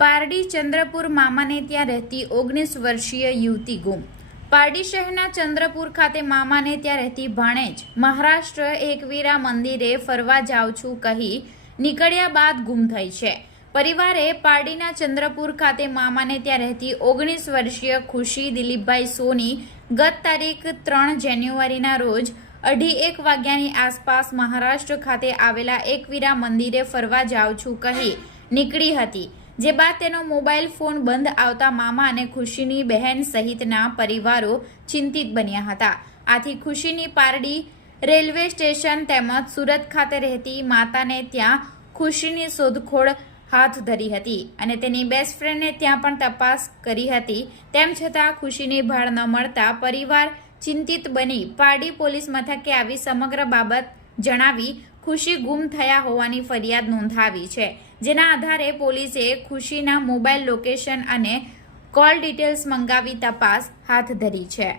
પારડી ચંદ્રપુર મામાને ત્યાં રહેતી ઓગણીસ વર્ષીય યુવતી ગુમ. પારડી શહેરના ચંદ્રપુર ખાતે મામાને ત્યાં રહેતી ભાણેજ મહારાષ્ટ્ર એકવીરા મંદિરે ફરવા જાઉં છું કહી નીકળ્યા બાદ ગુમ થઈ છે. પરિવારે પારડીના ચંદ્રપુર ખાતે મામાને ત્યાં રહેતી ઓગણીસ વર્ષીય ખુશી દિલીપભાઈ સોની ગત તારીખ ત્રણ જાન્યુઆરીના રોજ અઢી એક વાગ્યાની આસપાસ મહારાષ્ટ્ર ખાતે આવેલા એકવીરા મંદિરે ફરવા જાઉં છું કહી નીકળી હતી. જે બાદ તેનો મોબાઈલ ફોન બંધ આવતા મામા અને ખુશીની બહેન સહિતના પરિવારો ચિંતિત બન્યા હતા. આથી ખુશીની પારડી રેલવે સ્ટેશન તેમજ સુરત ખાતે રહેતી માતાને ત્યાં ખુશીની શોધખોળ હાથ ધરી હતી અને તેની બેસ્ટ ફ્રેન્ડને ત્યાં પણ તપાસ કરી હતી. તેમ છતાં ખુશીની ભાળ ન મળતા પરિવાર ચિંતિત બની પારડી પોલીસ મથકે આવી સમગ્ર બાબત જણાવી ખુશી ગુમ થયા હોવાની ફરિયાદ નોંધાવી છે. જેના આધારે પોલીસે ખુશીના મોબાઈલ લોકેશન અને કોલ ડિટેલ્સ મંગાવી તપાસ હાથ ધરી છે.